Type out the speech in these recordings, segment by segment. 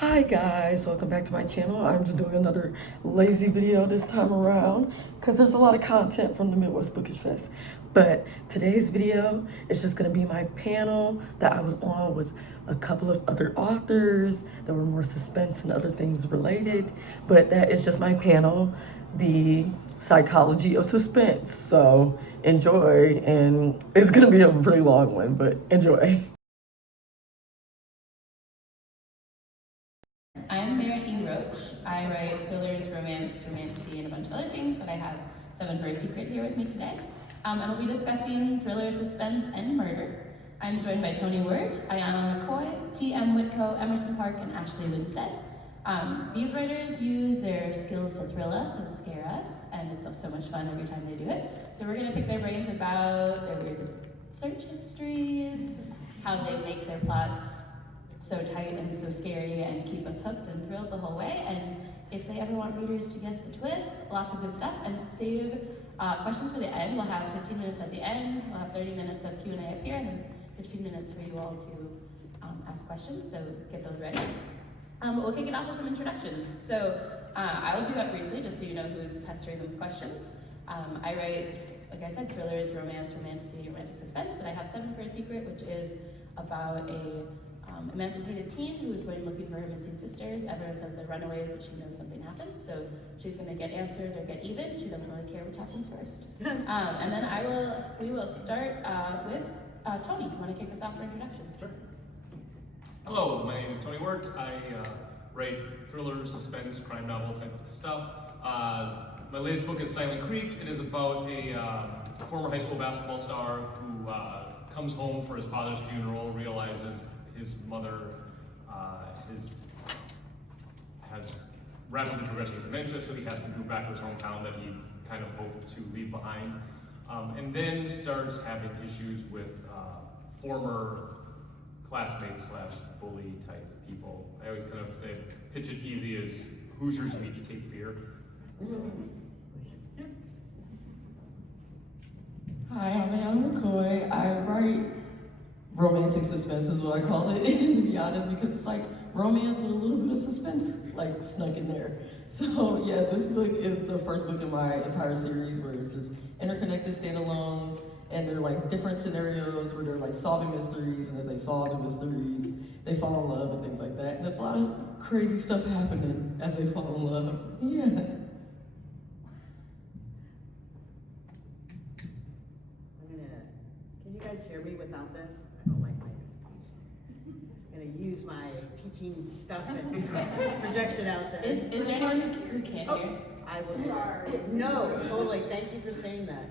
Hi guys, welcome back to my channel. I'm just doing another lazy video this time around because there's a lot of content from the Midwest Bookish Fest. But today's video is just gonna be my panel that I was on with a couple of other authors that were more suspense and other things related. But that is just my panel, the psychology of suspense. So enjoy, and it's gonna be a really long one, but enjoy. I'm Eee I write thrillers, romance, romantasy, and a bunch of other things, but I have Seven for a Secret here with me today. And we'll be discussing thriller, suspense, and murder. I'm joined by Tony Wirt, Ayana McCoy, T.M. Whitco, Emerson Park, and Ashley Winstead. These writers use their skills to thrill us and scare us, and it's so much fun every time they do it. So we're gonna pick their brains about their weirdest search histories, how they make their plots so tight and so scary and keep us hooked and thrilled the whole way. And if they ever want readers to guess the twist, lots of good stuff. And save questions for the end. We'll have 15 minutes at the end. We'll have 30 minutes of Q&A up here, and then 15 minutes for you all to ask questions. So get those ready. We'll kick it off with some introductions. So I'll do that briefly, just so you know who's pestering them with questions. I write, like I said, thrillers, romance, romantasy, romantic suspense, but I have Seven for a Secret, which is about a emancipated teen who is going looking for her missing sisters. Everyone says they're runaways, but she knows something happened, so she's going to get answers or get even. She doesn't really care which happens first. And then we will start with Tony. You want to kick us off for introductions? Sure. Hello, my name is Tony Wirt. I write thrillers, suspense, crime novel type of stuff. My latest book is Silent Creek. It is about a former high school basketball star who comes home for his father's funeral, realizes his mother has rapidly progressing dementia, so he has to move back to his hometown that he kind of hoped to leave behind. And then starts having issues with former classmates / bully type people. I always kind of say, pitch it easy as Hoosiers meets Cape Fear. Hi, I'm Ayana McCoy. I write romantic suspense is what I call it, to be honest, because it's like romance with a little bit of suspense like snuck in there. So yeah, this book is the first book in my entire series where it's just interconnected standalones, and they're like different scenarios where they're like solving mysteries, and as they solve the mysteries, they fall in love and things like that. And there's a lot of crazy stuff happening as they fall in love. Yeah. Can you guys hear me without this? I don't like mics. I'm gonna use my teaching stuff and project it out there. Is there anyone who can't hear? I will. Sorry. No, totally. Thank you for saying that.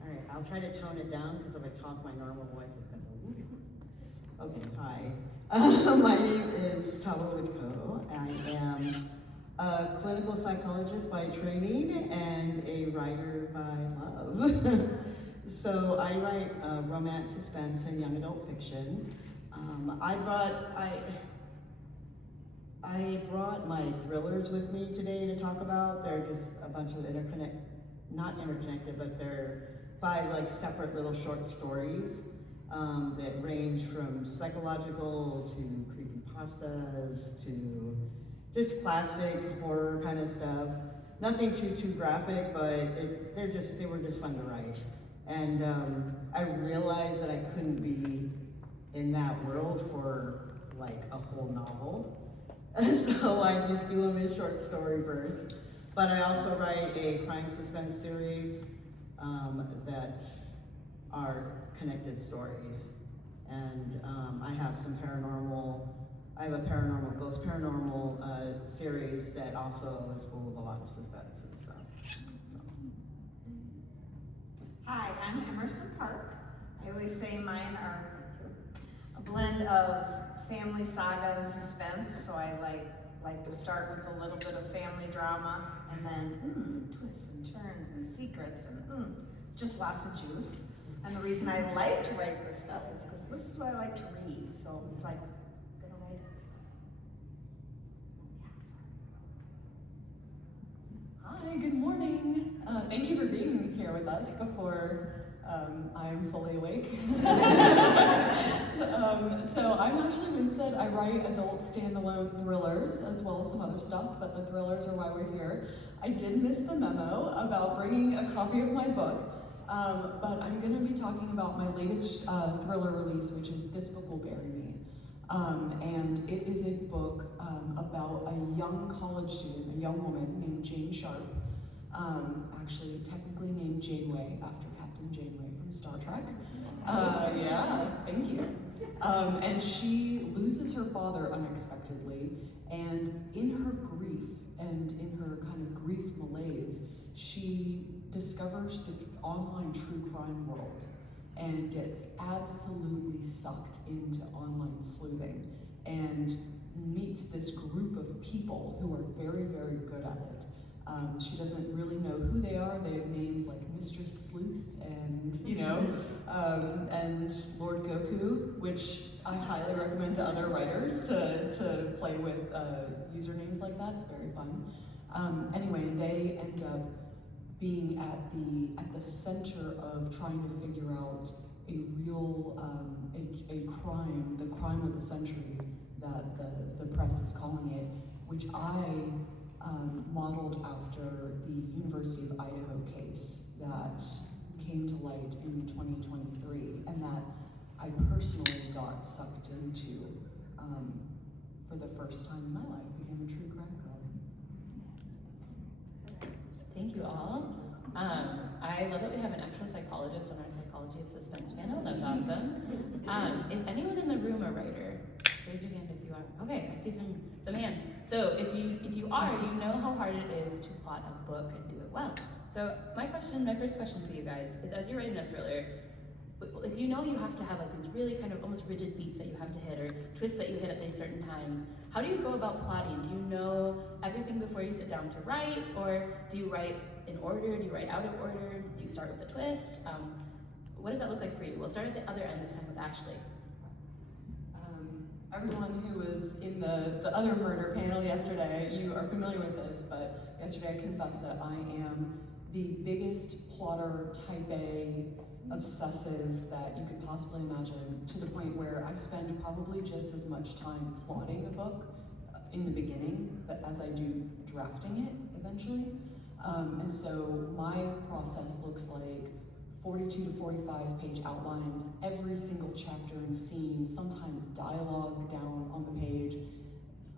All right, I'll try to tone it down because if I talk my normal voice, it's gonna go. Okay, hi. My name is Tava Whitco. I am a clinical psychologist by training and a writer by love. So I write romance, suspense, and young adult fiction. I brought my thrillers with me today to talk about. They're just a bunch of not interconnected, but they're 5 like separate little short stories that range from psychological to creepypastas to just classic horror kind of stuff. Nothing too graphic, but they were just fun to write. And I realized that I couldn't be in that world for like a whole novel. So I just do them in short story bursts. But I also write a crime suspense series that are connected stories. And I have a ghost paranormal series that also is full of a lot of suspense and stuff. Hi, I'm Emerson Park. I always say mine are a blend of family saga and suspense, so I like to start with a little bit of family drama and then twists and turns and secrets and just lots of juice. And the reason I like to write this stuff is because this is what I like to read, so it's like, I'm gonna write it. Hi, good morning. Thank you for being here with us before I'm fully awake. So I'm actually Winstead. I write adult standalone thrillers as well as some other stuff, but the thrillers are why we're here. I did miss the memo about bringing a copy of my book, but I'm going to be talking about my latest thriller release, which is This Book Will Bury Me. And it is a book about a young college student, a young woman named Jane Sharp, actually technically named Janeway after Captain Janeway from Star Trek. Yeah, thank you. And she loses her father unexpectedly, and in her grief and in her kind of grief malaise, she discovers the online true crime world and gets absolutely sucked into online sleuthing and meets this group of people who are very, very good at it. She doesn't really know who they are. They have names like Mistress Sleuth and, and Lord Goku, which I highly recommend to other writers to play with usernames like that. It's very fun. Anyway, they end up being at the center of trying to figure out a real a crime, the crime of the century that the press is calling it, which I modeled after the University of Idaho case that came to light in 2023, and that I personally got sucked into for the first time in my life, became a true crime girl. Thank you all. I love that we have an actual psychologist on our Psychology of Suspense panel. That's awesome. Is anyone in the room a writer? Raise your hand if you are. Okay, I see some hands. So if you are, you know how hard it is to plot a book and do it well. So my first question for you guys is, as you're writing a thriller, if you know you have to have like these really kind of almost rigid beats that you have to hit or twists that you hit at these certain times, how do you go about plotting? Do you know everything before you sit down to write, or do you write in order? Do you write out of order? Do you start with a twist? What does that look like for you? We'll start at the other end this time with Ashley. Everyone who was in the other murder panel yesterday, you are familiar with this, but yesterday I confessed that I am the biggest plotter, type A, obsessive that you could possibly imagine, to the point where I spend probably just as much time plotting a book in the beginning as I do drafting it eventually. And so my process looks like 42 to 45 page outlines, every single chapter and scene, sometimes dialogue down on the page.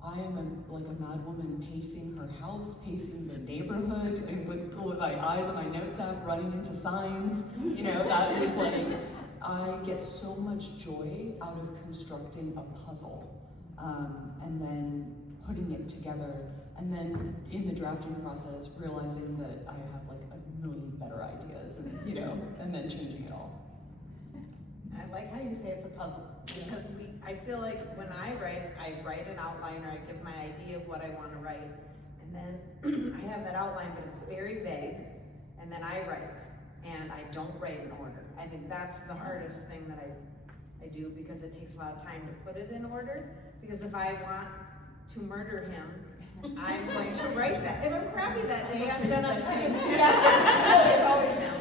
I am like a mad woman pacing her house, pacing the neighborhood, and with my eyes on my notes app, running into signs. That is like, I get so much joy out of constructing a puzzle, and then putting it together, and then in the drafting process, realizing that I have like a million better ideas, and then changing it all. I like how you say it's a puzzle, because I feel like when I write an outline, or I give my idea of what I want to write, and then I have that outline, but it's very vague, and then I write, and I don't write in order. I think that's the hardest thing that I do, because it takes a lot of time to put it in order, because if I want to murder him, I'm going to write that. If I'm crappy that day, I'm gonna, it's always now.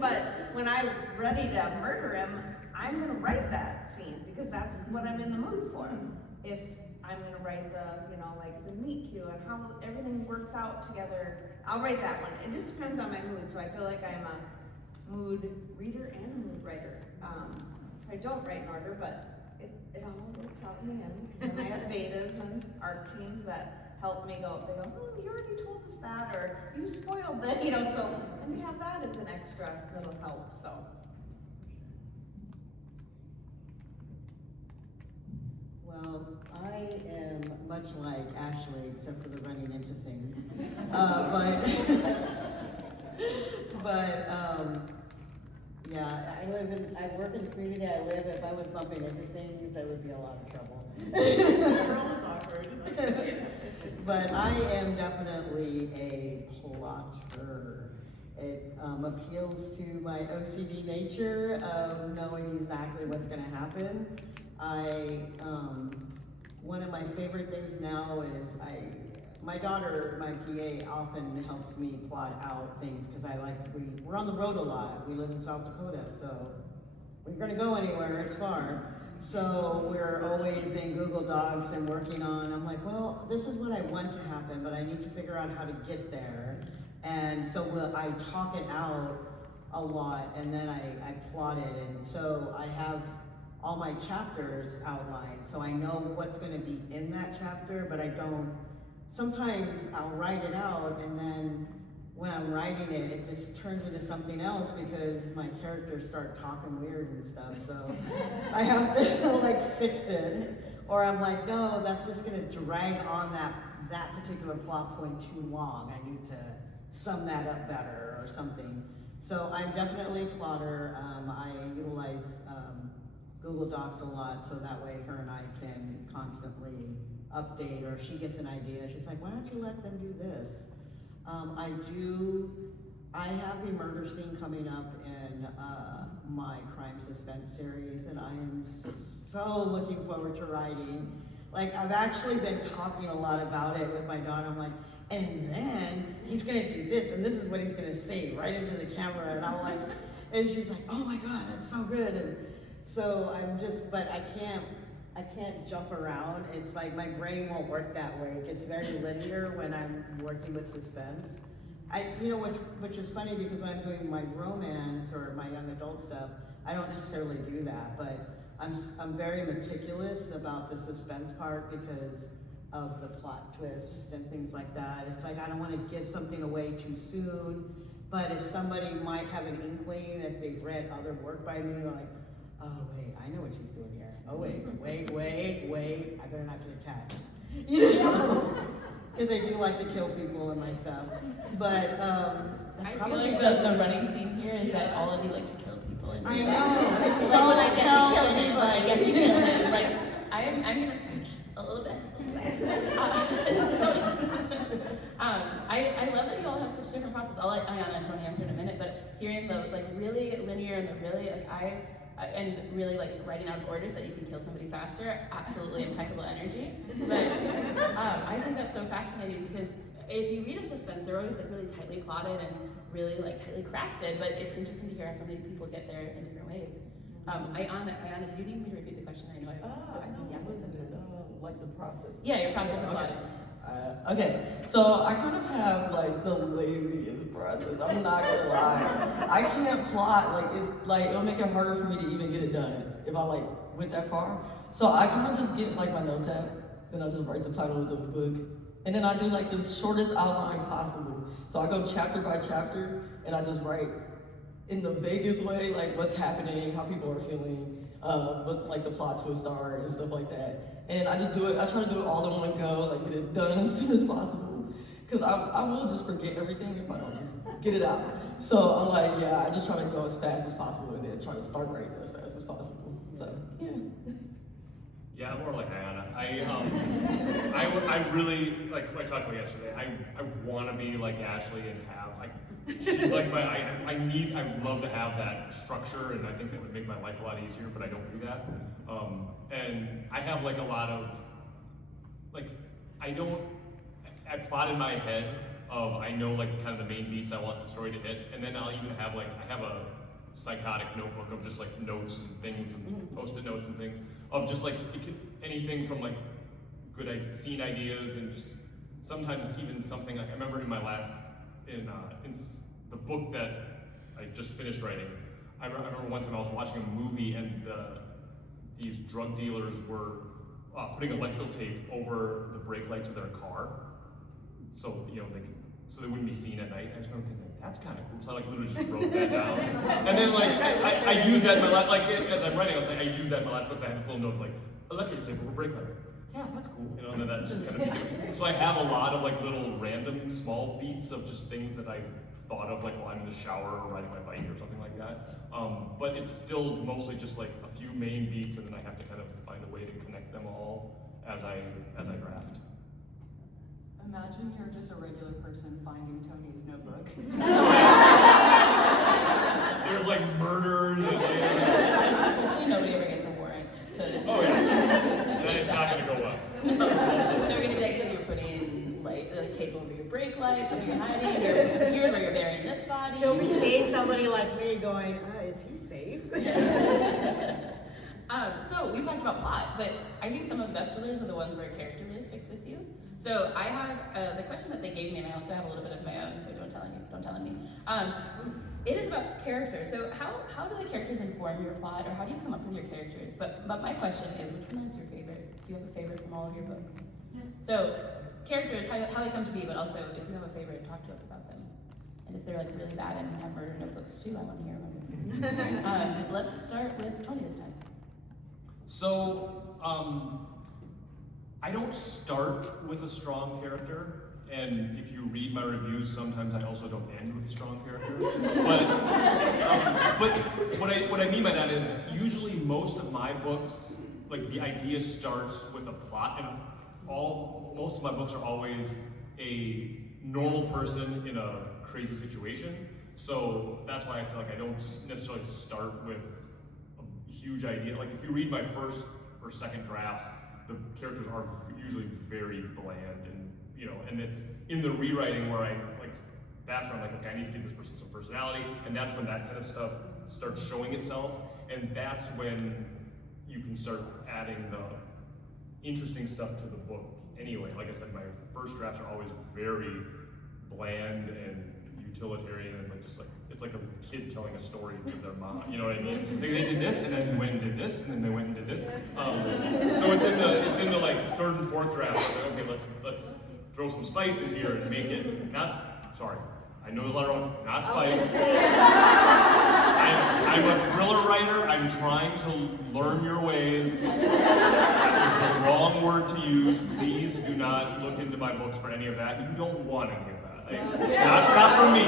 But when I'm ready to murder him, I'm gonna write that scene, because that's what I'm in the mood for. If I'm gonna write the, like the meet cute and how everything works out together, I'll write that one. It just depends on my mood, so I feel like I'm a mood reader and a mood writer. I don't write in order, but it all works out in the end. And I have betas and art teams that help me go, they go, you already told us that, or you spoiled that, so, and we have that as an extra little help, so. Well, I am much like Ashley, except for the running into things. Yeah, I work in the community I live. If I was bumping into things, there would be a lot of trouble. Girl is awkward. But I am definitely a plotter. It appeals to my OCD nature of knowing exactly what's going to happen. One of my favorite things now is my daughter, my PA, often helps me plot out things because we're on the road a lot. We live in South Dakota, so we're gonna go anywhere, it's far. So we're always in Google Docs and working on, I'm like, well, this is what I want to happen, but I need to figure out how to get there. And so I talk it out a lot, and then I plot it, and so I have all my chapters outlined, so I know what's gonna be in that chapter, but I don't, sometimes I'll write it out, and then when I'm writing it, it just turns into something else because my characters start talking weird and stuff, so I have to like fix it, or I'm like, no, that's just gonna drag on that particular plot point too long. I need to sum that up better or something. So I'm definitely a plotter. I utilize Google Docs a lot, so that way her and I can constantly update, or if she gets an idea, she's like, why don't you let them do this? I have a murder scene coming up in my crime suspense series, and I am so looking forward to writing. Like, I've actually been talking a lot about it with my daughter. I'm like, and then he's gonna do this, and this is what he's gonna say right into the camera, and I'm like, and she's like, oh my God, that's so good. And so but I can't jump around. It's like my brain won't work that way. It gets very linear when I'm working with suspense. Which is funny because when I'm doing my romance or my young adult stuff, I don't necessarily do that, but I'm very meticulous about the suspense part because of the plot twist and things like that. It's like I don't want to give something away too soon, but if somebody might have an inkling, if they've read other work by me, they're like, oh wait, I know what she's doing here. Oh wait, I better not get attacked. You know, because I do like to kill people in my stuff. But I feel like the running theme here is that all of you like to kill people. I know. Like when I get to kill him, when I get to kill him, like I'm gonna scooch a little bit this way. I love that you all have such different process. I'll let Ayana and Tony answer in a minute, but hearing the like really linear and the really and really like writing out orders that you can kill somebody faster, absolutely impeccable energy. But I think that's so fascinating because if you read a suspense, they're always like really tightly plotted and really like tightly crafted, but it's interesting to hear how so many people get there in different ways. Ayana, did you need me to repeat the question? I know. I know, Yeah. wasn't it, like the process? Yeah, your process of plotting. Okay, so I kind of have like the laziest process, I'm not gonna lie. I can't plot, like it's like, it'll make it harder for me to even get it done if I like went that far. So I kind of just get like my notes app, then I just write the title of the book, and then I do like the shortest outline possible. So I go chapter by chapter, and I just write in the vaguest way, like what's happening, how people are feeling, what like the plot twist are and stuff like that. And I just do it, I try to do it all in one go, like get it done as soon as possible. Cause I will just forget everything if I don't just get it out. So I'm like, yeah, I just try to go as fast as possible and then try to start writing as fast as possible. So, yeah. Yeah, I'm more like Ayana. I really, like I talked about yesterday, I want to be like Ashley and have, she's like I love to have that structure, and I think that would make my life a lot easier, but I don't do that. And I have like a lot of, like, I plot in my head of, I know like kind of the main beats I want the story to hit, and then I'll even have like, I have a psychotic notebook of just like notes and things and post-it notes and things of just like anything from like good scene ideas, and just sometimes even something like I remember in my last in the book that I just finished writing. I remember one time I was watching a movie and these drug dealers were putting electrical tape over the brake lights of their car, so they wouldn't be seen at night. I just remember thinking, that's kind of cool. So I like literally just wrote that down. And then like I used that in my last, like as I'm writing, I was like, I used that in my last book. So I had this little note of like electric tape over brake lights. Yeah, that's cool. And then that just kind of. So I have a lot of like little random small beats of just things that I thought of, like while I'm in the shower or riding my bike or something like that. But it's still mostly just like a few main beats, and then I have to kind of find a way to connect them all as I draft. Imagine you're just a regular person finding Tony's notebook. There's like murders and like. Hopefully nobody ever gets a warrant to. Oh yeah. Then it's not gonna go well. They're gonna be like, so you're putting like like take over your brake lights, where you're hiding, here's where you're burying this body. He'll be seeing somebody like me going, is he safe? So we've talked about plot, but I think some of the best thrillers are the ones where a character really sticks with you. So I have the question that they gave me, and I also have a little bit of my own, so don't tell me. It is about characters. So how do the characters inform your plot, or how do you come up with your characters? But my question is, which one is your favorite? Do you have a favorite from all of your books? Yeah. So characters, how they come to be, but also if you have a favorite, talk to us about them. And if they're like really bad and have murder notebooks too, I want to hear about them. Let's start with Tony this time. So, I don't start with a strong character, and if you read my reviews, sometimes I also don't end with a strong character. But what I mean by that is, usually most of my books, like the idea starts with a plot, and most of my books are always a normal person in a crazy situation. So that's why I say, like, I don't necessarily start with a huge idea. Like, if you read my first or second drafts, the characters are usually very bland, and it's in the rewriting where that's where I'm like, okay, I need to give this person some personality, and that's when that kind of stuff starts showing itself, and that's when you can start adding the interesting stuff to the book anyway. Like I said, my first drafts are always very bland and utilitarian, and it's like a kid telling a story to their mom, you know what I mean? They did this, and then they went and did this, and then they went and did this. So it's in the like third and fourth draft. Like, okay, let's throw some spice in here and make it I know the letter one, not spice. I'm a thriller writer. I'm trying to learn your ways. That is the wrong word to use. Please do not look into my books for any of that. You don't want any of that. Not for me.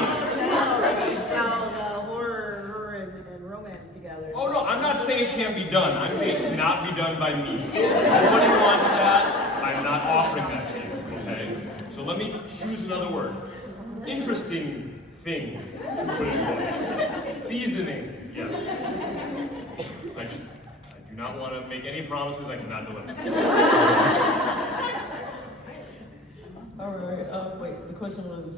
Now horror and romance together. Oh no, I'm not saying it can't be done. I'm saying it cannot be done by me. If somebody wants that, I'm not offering that to you, okay? So let me choose another word. Interesting things to put in books. Seasonings, yes. I do not want to make any promises I cannot deliver. All right. Wait. The question was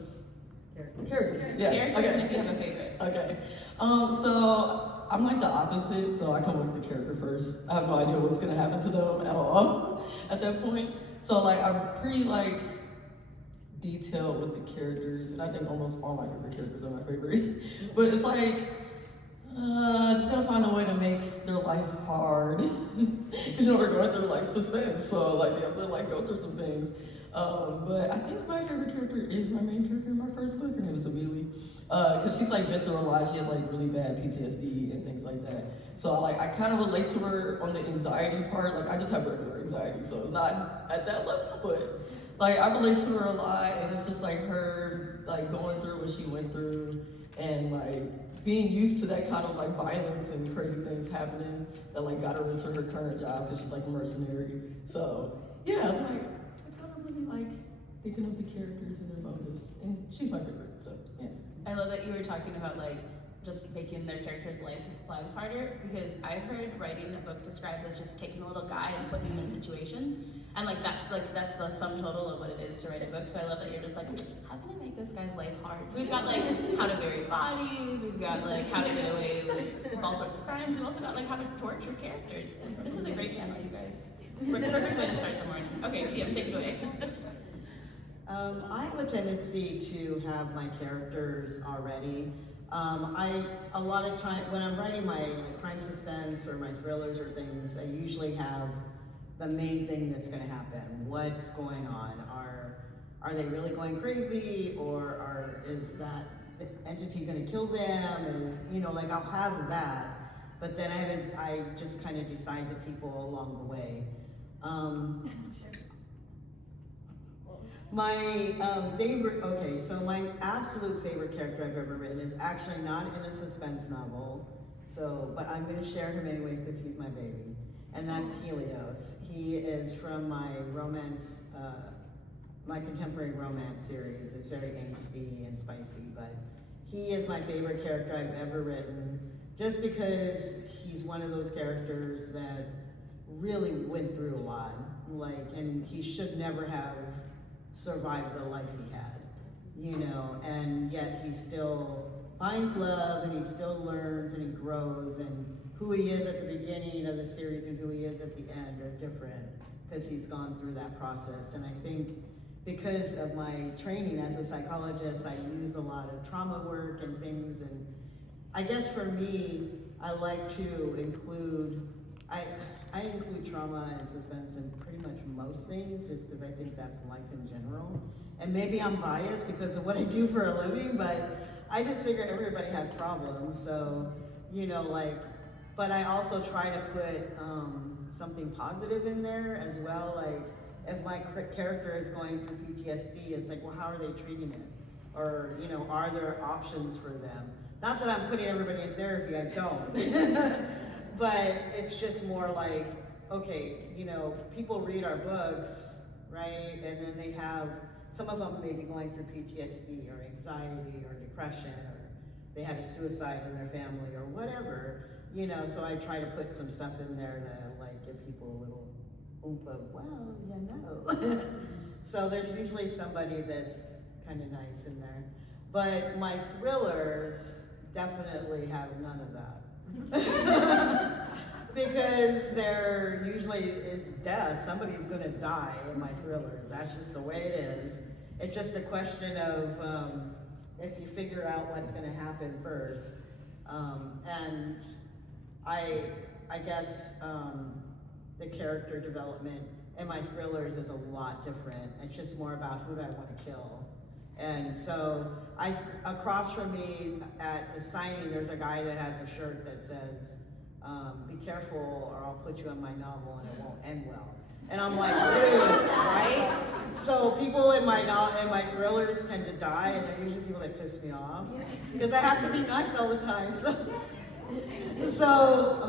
characters. Yeah. Characters, Okay. and if you have a favorite. Okay. So I'm like the opposite. So I come up with the character first. I have no idea what's gonna happen to them at all at that point. So like I'm pretty like detailed with the characters, and I think almost all my favorite characters are my favorite. But it's like just gotta find a way to make their life hard. Because we're going through like suspense, so like you have to like go through some things. But I think my favorite character is my main character in my first book. Her name is Eee I. Because she's like been through a lot. She has like really bad PTSD and things like that. So I kind of relate to her on the anxiety part. Like I just have regular anxiety, so it's not at that level, but like I relate to her a lot, and it's just like her like going through what she went through, and like being used to that kind of like violence and crazy things happening that like got her into her current job because she's like a mercenary. So yeah, like I kind of really like thinking of the characters and their motives, and she's my favorite. So yeah. I love that you were talking about like just making their characters' lives harder, because I've heard writing a book described as just taking a little guy and putting him in situations, and that's the sum total of what it is to write a book. So I love that you're just like, how can I make this guy's life hard? So we've got like how to bury bodies, we've got like how to get away with all sorts of crimes, we've also got like how to torture characters. This is a great panel, you guys. Perfect way to start the morning. Okay, Tia, take it away. I have a tendency to have my characters already. A lot of time when I'm writing my crime suspense or my thrillers or things, I usually have the main thing that's going to happen. What's going on? Are they really going crazy, or is that entity going to kill them? Like I'll have that, but then I just kind of decide the people along the way. My my absolute favorite character I've ever written is actually not in a suspense novel, but I'm going to share him anyway because he's my baby, and that's Helios. He is from my my contemporary romance series. It's very angsty and spicy, but he is my favorite character I've ever written, just because he's one of those characters that really went through a lot, and he should never have survive the life he had, you know, and yet he still finds love and he still learns and he grows, and who he is at the beginning of the series and who he is at the end are different because he's gone through that process. And I think because of my training as a psychologist, I use a lot of trauma work and things, and I guess for me, I like to include, I include trauma and suspense in pretty much most things, just because I think that's life in general. And maybe I'm biased because of what I do for a living, but I just figure everybody has problems, so, you know, like, but I also try to put something positive in there as well, like, if my character is going through PTSD, it's like, well, how are they treating it? Or, you know, are there options for them? Not that I'm putting everybody in therapy, I don't. But it's just more like, okay, you know, people read our books, right? And then they have, some of them may be going through PTSD or anxiety or depression, or they had a suicide in their family or whatever, you know, so I try to put some stuff in there to like give people a little oomph of, well, you know. So there's usually somebody that's kind of nice in there. But my thrillers definitely have none of that. Because they're usually, it's death. Somebody's gonna die in my thrillers. That's just the way it is. It's just a question of if you figure out what's gonna happen first. And I guess the character development in my thrillers is a lot different. It's just more about who do I want to kill. And so across from me at the signing, there's a guy that has a shirt that says, be careful or I'll put you on my novel and it won't end well. And I'm like, dude, right? So people in my thrillers tend to die, and they're usually people that piss me off. Because I have to be nice all the time, so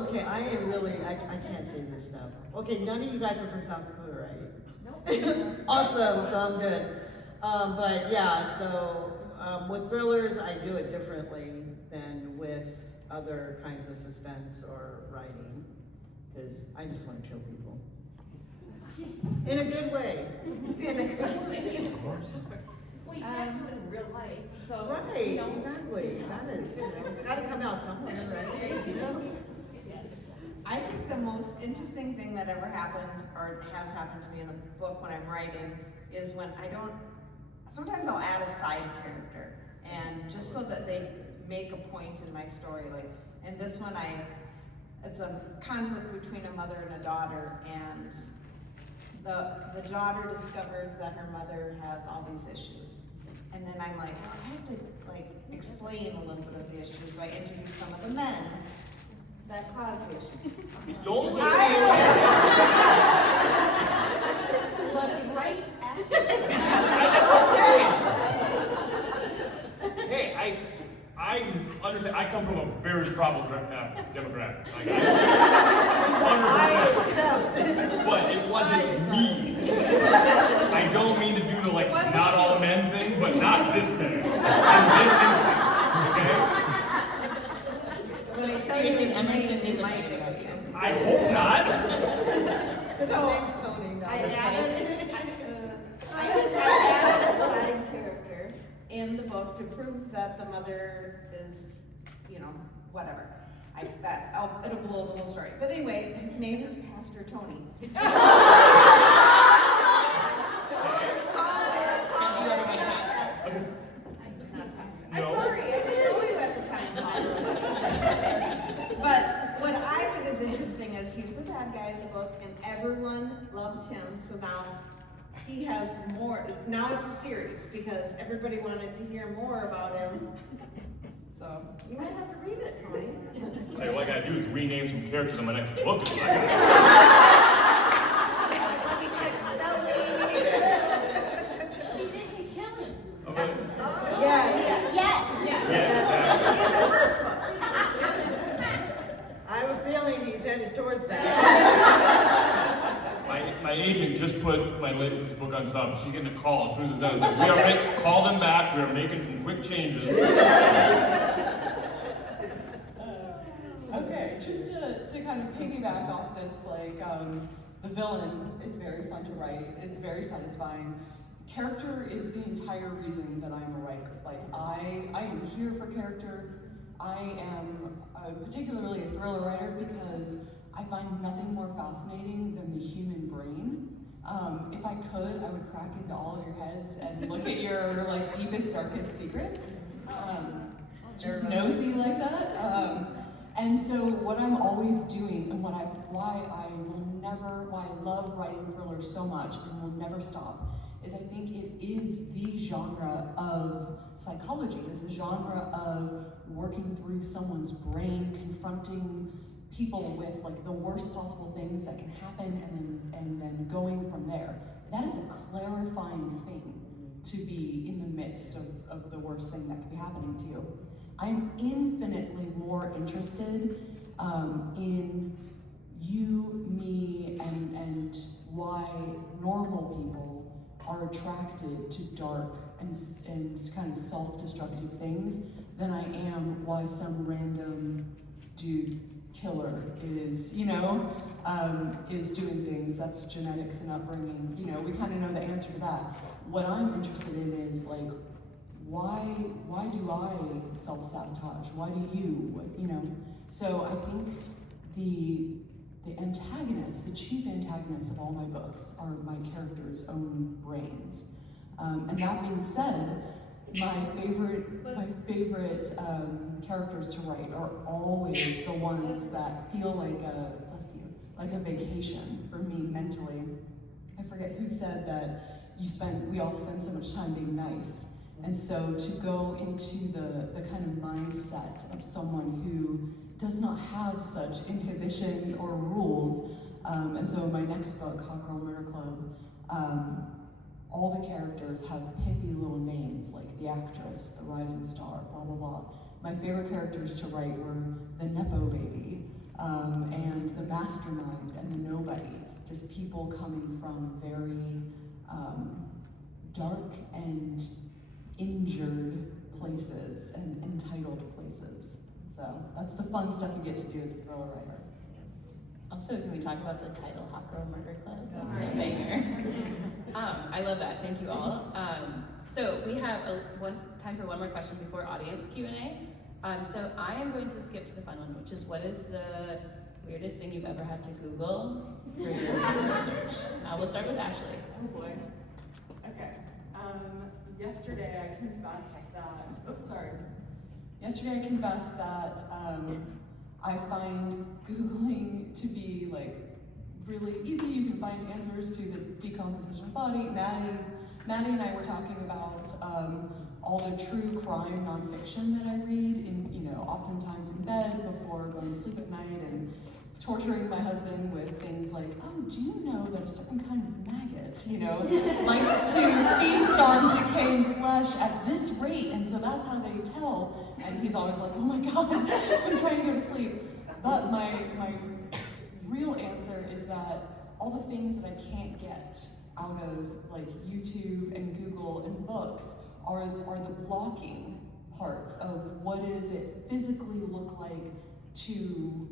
okay, I am really, I can't say this stuff. Okay, none of you guys are from South Dakota, right? Nope. Awesome, so I'm good. But yeah, so with thrillers, I do it differently than with other kinds of suspense or writing, because I just want to kill people. In a good way. In a good way. Of course. Well, you can't do it in real life, so. Right, you know. exactly. It's gotta come out somewhere, right? You know? I think the most interesting thing that ever happened, or has happened to me in a book when I'm writing, is when sometimes I'll add a side character, and just so that they make a point in my story, like, in this one it's a conflict between a mother and a daughter, and the daughter discovers that her mother has all these issues. And then I'm like, well, I have to like explain a little bit of the issues, so I introduce some of the men that cause the issues. Don't look I at But right Hey, I understand. I come from a very problem demographic. Like, I 100%. accept. But it wasn't me. I don't mean to do the like not all men thing, but not this thing. In this instance, okay? When I tell So you you're saying his Emerson name, is you a might victim. think of him. I hope not. His name's Tony. No, I it's added a side character in the book to prove that the mother is, you know, whatever. It'll blow the whole story. But anyway, his name is Pastor Tony. I'm No. sorry, I didn't know you at the time. But what I think is interesting is he's the bad guy in the book, and everyone loved him, so now he has more. Now it's a series because everybody wanted to hear more about him. So you might have to read it, Tony. Tell you what I gotta do is rename some characters on my next book. Let me check spelling. She didn't kill him. Okay. Yeah, Yet. Yeah. In the first book. I have a feeling he's headed towards that. My agent just put my latest book on sub. She's getting a call as soon as it's done. It's like, we are call them back. We are making some quick changes. Okay, just to kind of piggyback off this, like, the villain is very fun to write. It's very satisfying. character is the entire reason that I'm a writer. Like, I am here for character. I am particularly a thriller writer because I find nothing more fascinating than the human brain. If I could, I would crack into all of your heads and look at your like deepest, darkest secrets. Just nosy like that. And so what I'm always doing, and why I love writing thrillers so much and will never stop, is I think it is the genre of psychology. It's the genre of working through someone's brain, confronting people with like the worst possible things that can happen, and then going from there. That is a clarifying thing to be in the midst of the worst thing that could be happening to you. I'm infinitely more interested in you, me, and why normal people are attracted to dark and kind of self-destructive things than I am why some random dude killer is, is doing things. That's genetics and upbringing. We kind of know the answer to that. What I'm interested in is like, why do I self-sabotage? Why do you? So I think the antagonists, the chief antagonists of all my books are my characters' own brains. And that being said, my favorite characters to write are always the ones that feel like a vacation for me mentally. I forget who said that we all spend so much time being nice. And so to go into the kind of mindset of someone who does not have such inhibitions or rules. And so in my next book, Hot Girl Murder Club, all the characters have pithy little names, like the actress, the rising star, blah, blah, blah. My favorite characters to write were the Nepo baby, and the mastermind, and the nobody. Just people coming from very dark and injured places and entitled places. So that's the fun stuff you get to do as a thriller writer. Also, can we talk about the title, Hot Girl Murder Club? That's a banger. I love that, thank you all. So we have time for one more question before audience Q&A. So I am going to skip to the fun one, which is, what is the weirdest thing you've ever had to Google for your research? We'll start with Ashley. Oh boy. Okay. Yesterday I confessed that I find Googling to be like really easy. You can find answers to the decomposition of body. Maddie and I were talking about all the true crime nonfiction that I read oftentimes in bed before going to sleep at night, and torturing my husband with things like, oh, do you know that a certain kind of maggot, likes to feast on decaying flesh at this rate, and so that's how they tell. And he's always like, oh my God, I'm trying to go to sleep. But my real answer is that all the things that I can't get out of like YouTube and Google and books are the blocking parts of what does it physically look like to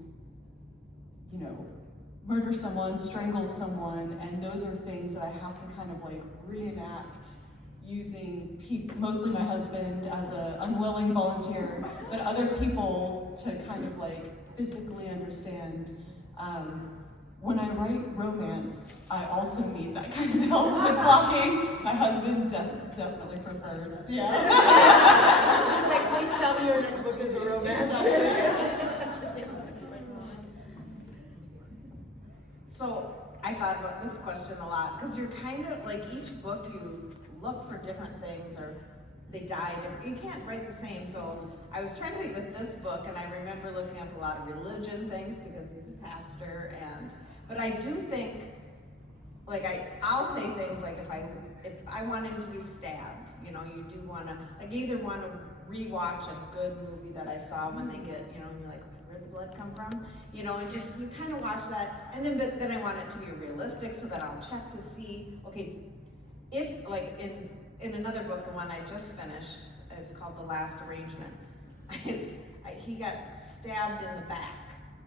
murder someone, strangle someone, and those are things that I have to kind of like reenact using mostly my husband as an unwilling volunteer, but other people to kind of like physically understand. When I write romance, I also need that kind of help with blocking. My husband definitely prefers, yeah. He's like, please tell me your next book is a romance. So I thought about this question a lot, because you're kind of like, each book you look for different things, or they die different. You can't write the same. So I was trying to think with this book, and I remember looking up a lot of religion things because he's a pastor, but I do think, like I'll say things like if I want him to be stabbed, you do want to, either want to rewatch a good movie that I saw when they get, and you're like, where'd the blood come from? And just, you kind of watch that, and but then I want it to be realistic so that I'll check to see, okay, if, like in another book, the one I just finished, it's called The Last Arrangement, he got stabbed in the back,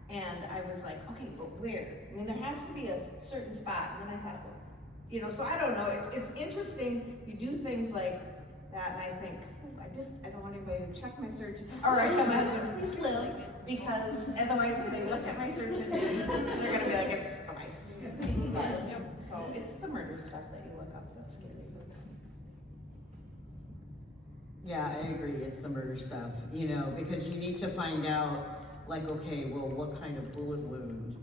and I was like, okay, but where? There has to be a certain spot, and then I thought, well, you know, so I don't know, it's interesting, you do things like that, and I think, I don't want anybody to check my search, or I tell my husband, please live, because otherwise when they look at my search engine, they're gonna be like, it's the wife. So it's the murder stuff that you look up, that's scary. Yeah, I agree, it's the murder stuff, you know, because you need to find out, like, okay, well, what kind of bullet wound,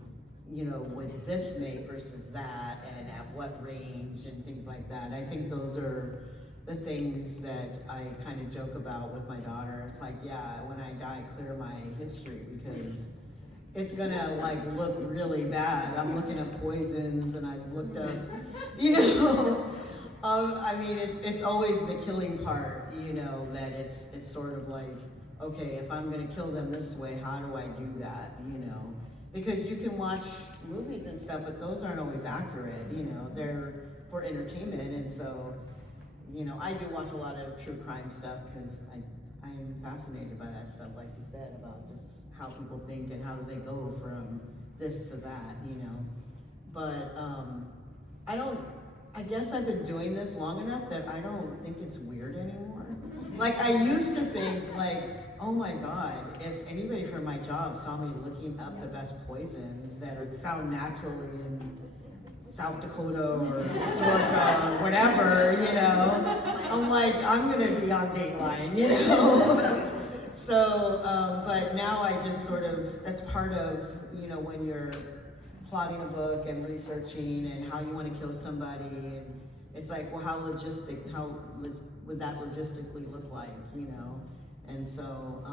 you know, would this make versus that, and at what range, and things like that. I think those are the things that I kind of joke about with my daughter. It's like, yeah, when I die, clear my history, because it's gonna like look really bad. I'm looking at poisons, and I've looked up, you know, I mean, it's always the killing part, you know, that it's sort of like, okay, if I'm gonna kill them this way, how do I do that, you know? Because you can watch movies and stuff, but those aren't always accurate, you know, they're for entertainment, and so, you know, I do watch a lot of true crime stuff, because I'm fascinated by that stuff, like you said, about just how people think and how do they go from this to that, you know? But, I guess I've been doing this long enough that I don't think it's weird anymore. Like, I used to think, like, oh my God, if anybody from my job saw me looking up the best poisons that are found naturally in South Dakota or Georgia or whatever, you know, I'm like, I'm gonna be on Dateline, you know? So, but now I just sort of, that's part of, you know, when you're plotting a book and researching and how you want to kill somebody, and it's like, well, how would that logistically look like, you know? And so,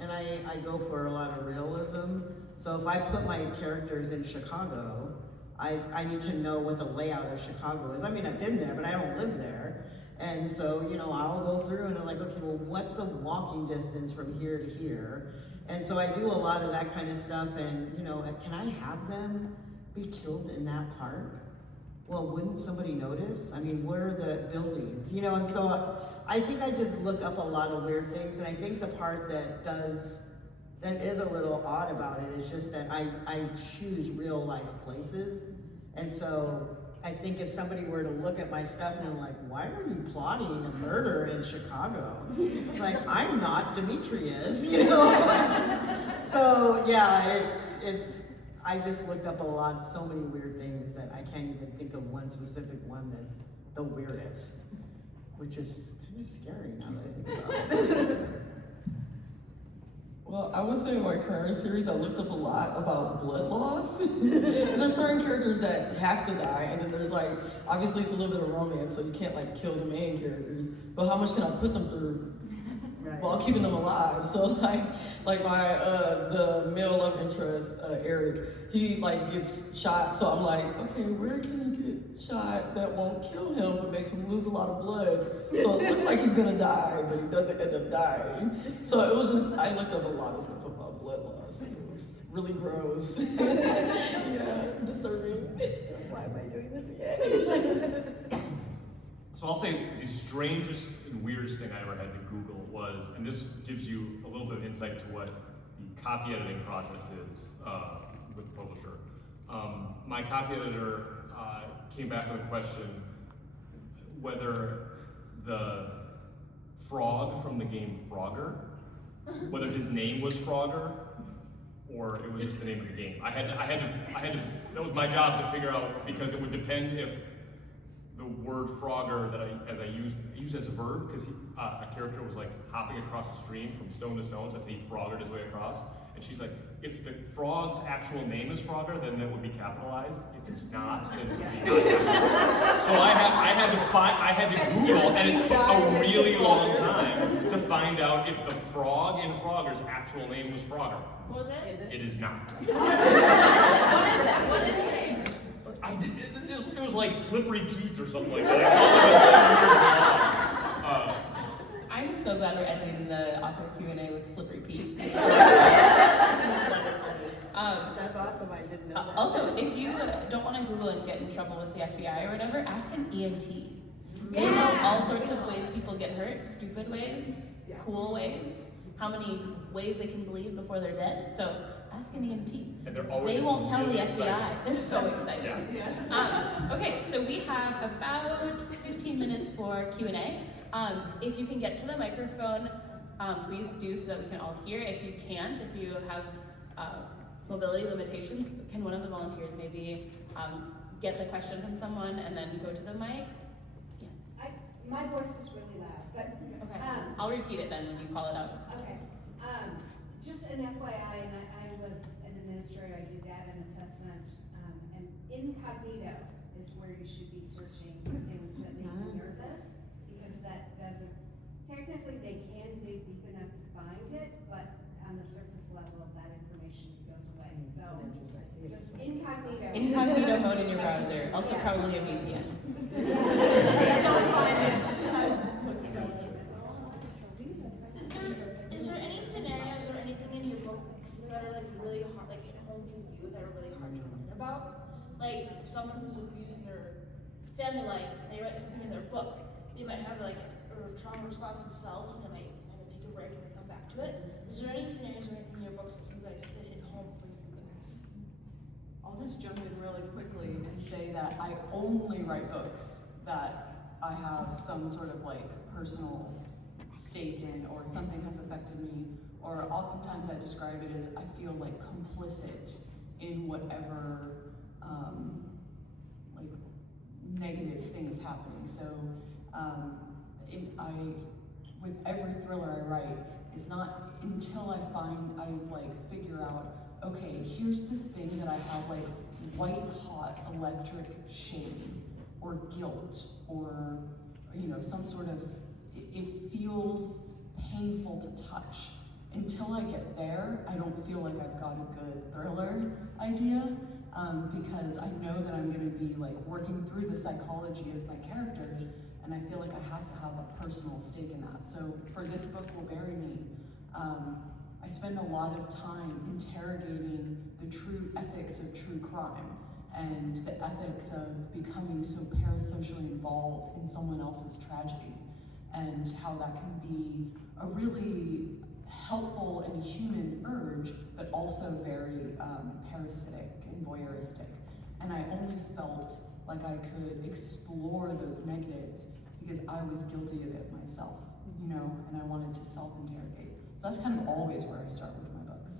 and I go for a lot of realism. So if I put my characters in Chicago, I need to know what the layout of Chicago is. I mean, I've been there, but I don't live there. And so, you know, I'll go through and I'm like, okay, well, what's the walking distance from here to here? And so I do a lot of that kind of stuff, and, you know, can I have them be killed in that park? Well, wouldn't somebody notice? I mean, where are the buildings? You know, and so I think I just look up a lot of weird things, and I think the part that is a little odd about it is just that I choose real life places. And so I think if somebody were to look at my stuff and like, why are you plotting a murder in Chicago? It's like, I'm not Demetrius, you know? So yeah, I just looked up so many weird things that I can't even think of one specific one that's the weirdest, which is kind of scary now that I think about it. Well, I would say in my current series, I looked up a lot about blood loss. There's certain characters that have to die, and then there's like, obviously it's a little bit of romance, so you can't like kill the main characters, but how much can I put them through while keeping them alive? So like my, the male love interest, Eric, he like gets shot, so I'm like, okay, where can he get shot that won't kill him but make him lose a lot of blood? So it looks like he's gonna die, but he doesn't end up dying. So it was just, I looked up a lot of stuff about blood loss. It was really gross. Yeah, disturbing. Why am I doing this again? So I'll say the strangest and weirdest thing I ever had to Google was, and this gives you a little bit of insight to what the copy editing process is with the publisher. My copy editor came back with a question whether the frog from the game Frogger, whether his name was Frogger or it was just the name of the game. I had to, that was my job to figure out, because it would depend if the word Frogger that I used as a verb, because a character was like hopping across a stream from stone to stone, so I say he froggered his way across. And she's like, if the frog's actual name is Frogger, then that would be capitalized. If it's not, then it would be not capitalized. So I had to Google, and it took a really long time to find out if the frog in Frogger's actual name was Frogger. What was it? It is not. What is that? What is his name? It was like Slippery Pete or something like that. I'm so glad we're ending the author Q&A with Slippery Pete. That's awesome, I didn't know that. Also, if you don't want to Google and get in trouble with the FBI or whatever, ask an EMT. They know all sorts of ways people get hurt, stupid ways, cool ways, how many ways they can bleed before they're dead. So ask an EMT. And they're always They won't tell the really FBI. excited. They're so excited. Yeah. Okay, so we have about 15 minutes for Q&A. If you can get to the microphone, please do so that we can all hear. If you can't, if you have mobility limitations, can one of the volunteers maybe get the question from someone and then go to the mic? Yeah. My voice is really loud, but Okay. I'll repeat it then when you call it out. okay. Just an FYI, and I was an administrator. I did data and assessment, and incognito is where you should be searching for things that make you nervous, because that doesn't. Technically, they can dig deep enough to find it, but on the surface level, that information goes away. So just incognito. Incognito mode in your browser, also probably a VPN. Is there any scenarios or anything in your books that are like really hard, like hit home for you, that are really hard to learn about? Like if someone who's abused their family life, they write something in their book, they might have like a trauma response themselves, and they might kind of take a break and then come back to it. Is there any scenarios or anything in your books that you guys that hit home for you guys? I'll just jump in really quickly and say that I only write books that I have some sort of like personal stake in, or something has affected me, or oftentimes I describe it as I feel like complicit in whatever like negative thing is happening. So with every thriller I write, it's not until I figure out, okay, here's this thing that I have like white hot electric shame or guilt or some sort of, it feels painful to touch. Until I get there, I don't feel like I've got a good thriller idea, because I know that I'm gonna be like working through the psychology of my characters, and I feel like I have to have a personal stake in that. So for this book, Will Bury Me, I spend a lot of time interrogating the true ethics of true crime and the ethics of becoming so parasocially involved in someone else's tragedy, and how that can be a really helpful and human urge, but also very parasitic and voyeuristic. And I only felt like I could explore those negatives because I was guilty of it myself, and I wanted to self-interrogate. So that's kind of always where I start with my books.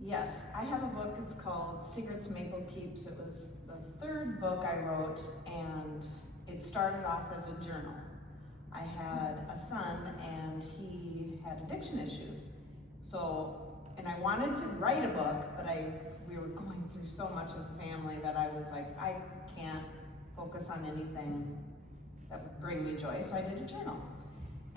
Yes, I have a book, it's called Secrets Maple Keeps. It was the third book I wrote, and it started off as a journal. I had a son, and he had addiction issues. And I wanted to write a book, but we were going through so much as a family that I was like, I can't focus on anything that would bring me joy, so I did a journal.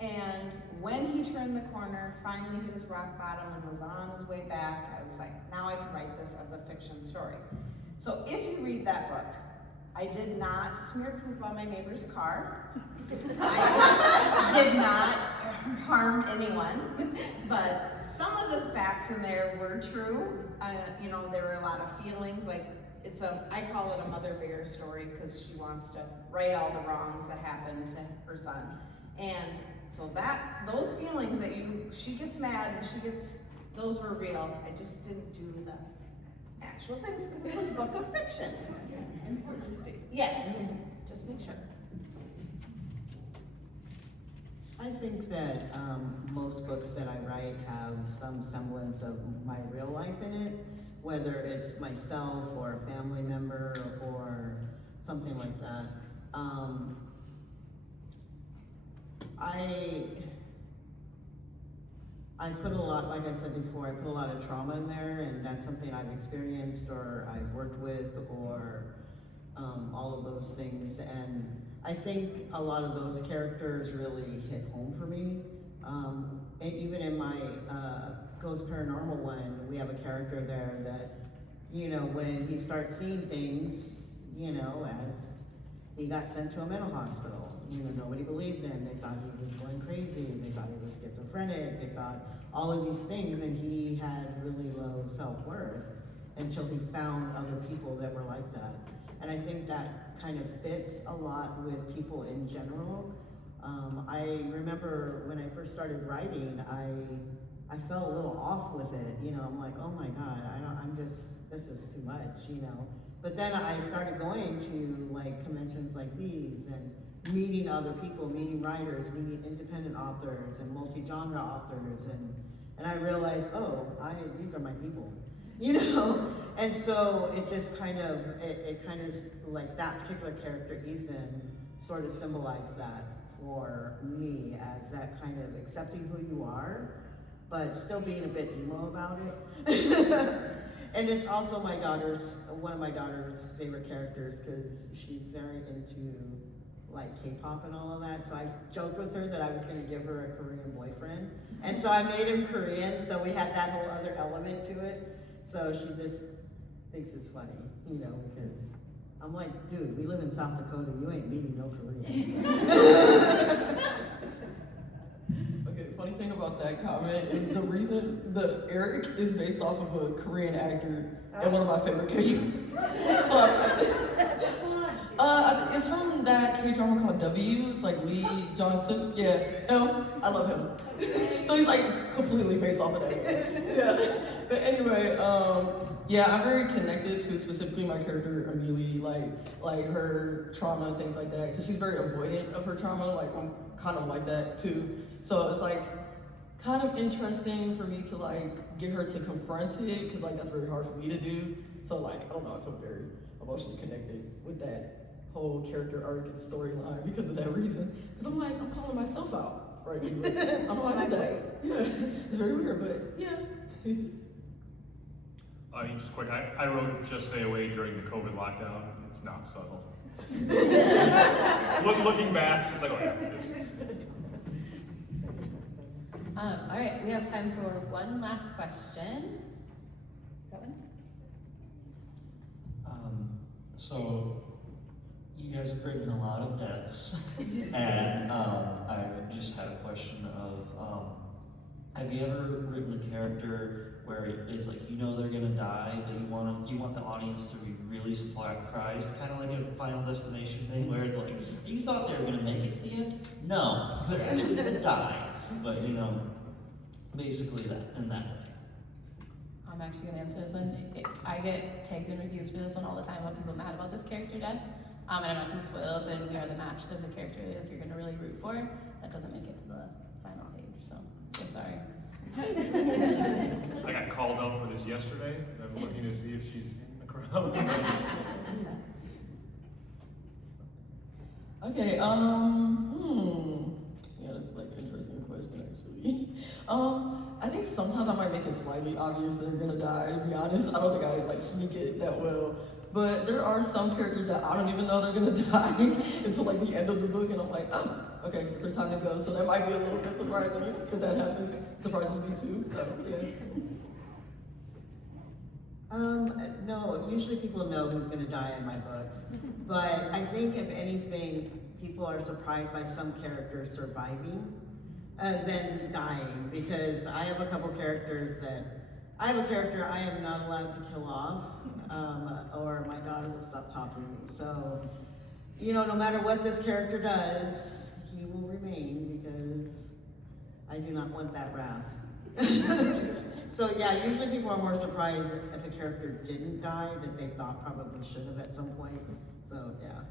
And when he turned the corner, finally hit his rock bottom and was on his way back, I was like, now I can write this as a fiction story. So if you read that book, I did not smear poop on my neighbor's car. I did not harm anyone, but some of the facts in there were true. There were a lot of feelings, like I call it a mother bear story because she wants to right all the wrongs that happened to her son. And so those feelings that she gets mad and those were real. I just didn't do the actual things because it's a book of fiction. Yes, just make sure. I think that most books that I write have some semblance of my real life in it, whether it's myself or a family member or something like that. I put a lot, like I said before, I put a lot of trauma in there, and that's something I've experienced or I've worked with, or all of those things. And I think a lot of those characters really hit home for me. And even in my Ghost Paranormal one, we have a character there that, when he starts seeing things, as he got sent to a mental hospital. Nobody believed him. They thought he was going crazy. They thought he was schizophrenic. They thought all of these things, and he had really low self-worth until he found other people that were like that. And I think that kind of fits a lot with people in general. I remember when I first started writing, I felt a little off with it, you know, I'm like, oh my God, this is too much, you know. But then I started going to like conventions like these and meeting other people, meeting writers, meeting independent authors and multi-genre authors, and I realized, oh, these are my people, you know? And so it just kind of, it kind of, like that particular character, Ethan, sort of symbolized that for me as that kind of accepting who you are, but still being a bit emo about it. And it's also one of my daughter's favorite characters because she's very into like K-pop and all of that. So I joked with her that I was gonna give her a Korean boyfriend. And so I made him Korean, so we had that whole other element to it. So she just thinks it's funny, you know, because I'm like, dude, we live in South Dakota, you ain't meeting no Korean. Okay, funny thing about that comment is the reason the Eric is based off of a Korean actor and one of my favorite K-dramas. It's from that K-drama called W. It's like Lee Jong-suk. Yeah, I love him. So he's like completely based off of that. Yeah. But anyway, yeah, I'm very connected to specifically my character Amelie, like her trauma and things like that, because she's very avoidant of her trauma. Like I'm kind of like that too. So it's like kind of interesting for me to like get her to confront it, because like that's very hard for me to do. So like I don't know, I feel very emotionally connected with that whole character arc and storyline because of that reason. Because I'm like, I'm calling myself out right now. I don't know why I did that. Yeah, it's very weird, but yeah. I mean, just quick, I wrote Just Stay Away during the COVID lockdown. It's not subtle. Looking back, it's like, oh yeah. All right, we have time for one last question. Got one? So, you guys have written a lot of deaths, and I just had a question of, have you ever written a character where it's like, you know they're gonna die, but you want the audience to be really surprised, kind of like a Final Destination thing, where it's like, you thought they were gonna make it to the end? No, they're actually gonna die. But you know, basically that, in that way. I'm actually gonna answer this one. I get tagged in reviews for this one all the time about people mad about this character death. And I'm not gonna spoil it, but in We Are the Match, there's a character like you're gonna really root for that doesn't make it to the final page. So sorry. I got called out for this yesterday. I'm looking to see if she's in the crowd. Okay, yeah, that's like an interesting question actually. I think sometimes I might make it slightly obvious they're gonna die, to be honest. I don't think I like sneak it that well. But there are some characters that I don't even know they're gonna die until like the end of the book, and I'm like, oh, okay, it's their time to go. So that might be a little bit surprising if that happens. Surprises me too, so yeah. No, usually people know who's gonna die in my books. But I think if anything, people are surprised by some characters surviving than dying, because I have a couple characters I am not allowed to kill off, or my daughter will stop talking to me. So, you know, no matter what this character does, he will remain because I do not want that wrath. So yeah, usually people are more surprised if a character didn't die that they thought probably should have at some point. So yeah.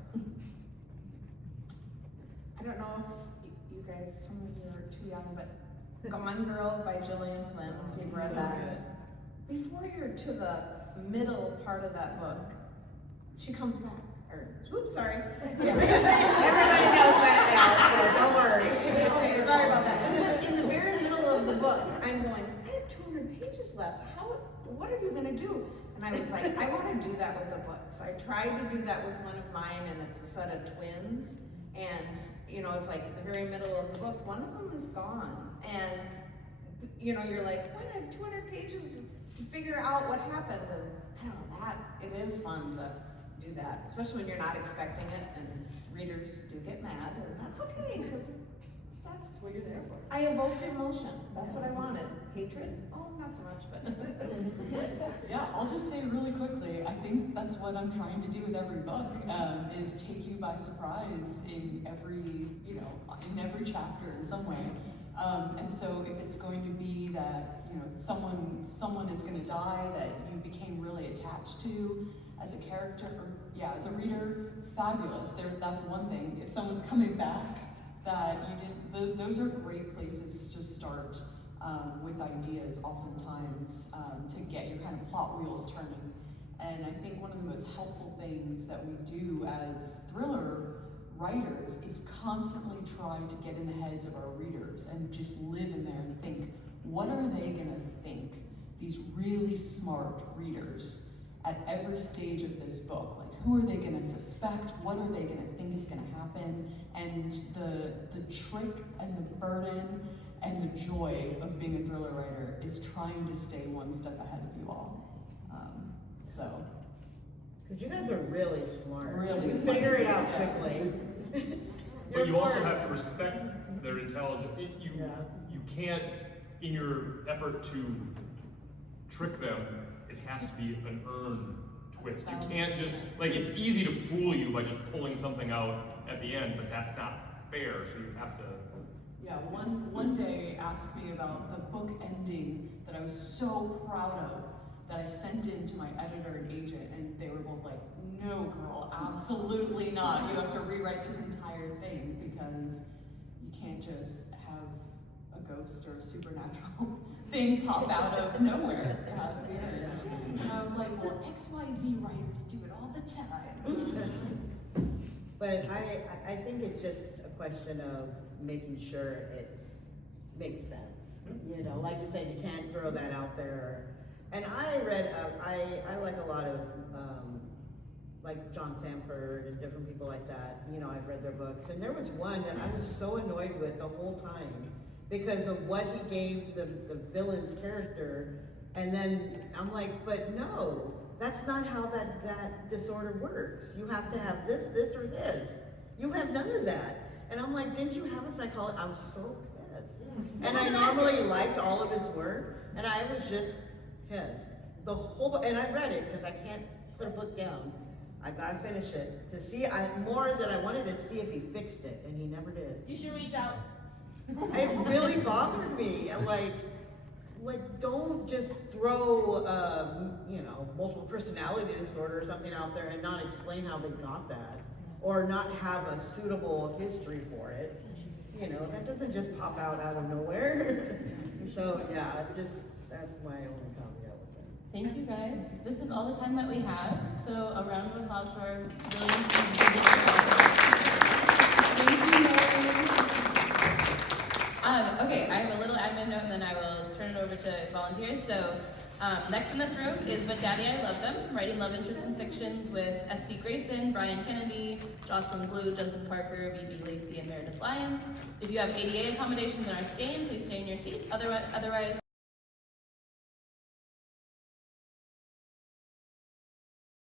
I don't know if you guys, some of you are too young, but Gone Girl by Gillian Flynn, if you've read that. Before you're to the middle part of that book, she comes back. Oops, sorry. Yeah. Everybody knows that now, so don't worry. Okay, sorry about that. In the very middle of the book, I'm going, I have 200 pages left. What are you gonna do? And I was like, I wanna do that with the book. So I tried to do that with one of mine, and it's a set of twins. And, you know, it's like in the very middle of the book, one of them is gone. And, you know, you're like, what, I have 200 pages to figure out what happened. And I don't know, it is fun to do that, especially when you're not expecting it, and readers do get mad, and that's okay, because that's what you're there for. I evoked emotion. That's what I wanted. Hatred? Oh, not so much, but. Yeah, I'll just say really quickly, I think that's what I'm trying to do with every book, is take you by surprise in every, in every chapter in some way. And so if it's going to be that, you know, someone is going to die that you became really attached to as a character, or yeah, as a reader, fabulous. That's one thing. If someone's coming back that you didn't, those are great places to start with ideas oftentimes to get your kind of plot wheels turning. And I think one of the most helpful things that we do as thriller writers is constantly trying to get in the heads of our readers and just live in there and think, what are they gonna think? These really smart readers at every stage of this book, like who are they gonna suspect? What are they gonna think is gonna happen? And the trick and the burden and the joy of being a thriller writer is trying to stay one step ahead of you all. Because you guys are really smart. Really you smart. figure it out Yeah. quickly. But you also You're have to respect their intelligence. You can't, in your effort to trick them, it has to be an earned twist. You can't just, like, it's easy to fool you by just pulling something out at the end, but that's not fair, so you have to. Yeah, one day asked me about the book ending that I was so proud of that I sent in to my editor and agent, and they were both like, no girl, absolutely not. You have to rewrite this entire thing because you can't just have a ghost or a supernatural thing pop out of nowhere. It has to be honest. And I was like, well, XYZ writers do it all the time. But I think it's just a question of making sure it makes sense. You know, like you said, you can't throw that out there. And I read, I like a lot of, like John Sanford and different people like that. You know, I've read their books. And there was one that I was so annoyed with the whole time because of what he gave the villain's character. And then I'm like, but no, that's not how that disorder works. You have to have this, this, or this. You have none of that. And I'm like, didn't you have a psychologist? I was so pissed. And I normally liked all of his work, and I was just pissed. The whole book, and I read it because I can't put a book down. I gotta finish it to see. More that I wanted to see if he fixed it, and he never did. You should reach out. It really bothered me. I'm like, don't just throw, you know, multiple personality disorder or something out there and not explain how they got that, or not have a suitable history for it. You know, that doesn't just pop out of nowhere. So yeah, that's my only caveat with that. Thank you guys. This is all the time that we have. So a round of applause for our brilliant Thank you, Mary. Okay, I have a little admin note and then I will turn it over to volunteers. So next in this room is But Daddy, I Love Them, writing love interest in fictions with S.C. Grayson, Brian Kennedy, Jocelyn Blue, Jensen Parker, B.B. Lacey, and Meredith Lyons. If you have ADA accommodations and are staying, please stay in your seat. Otherwise,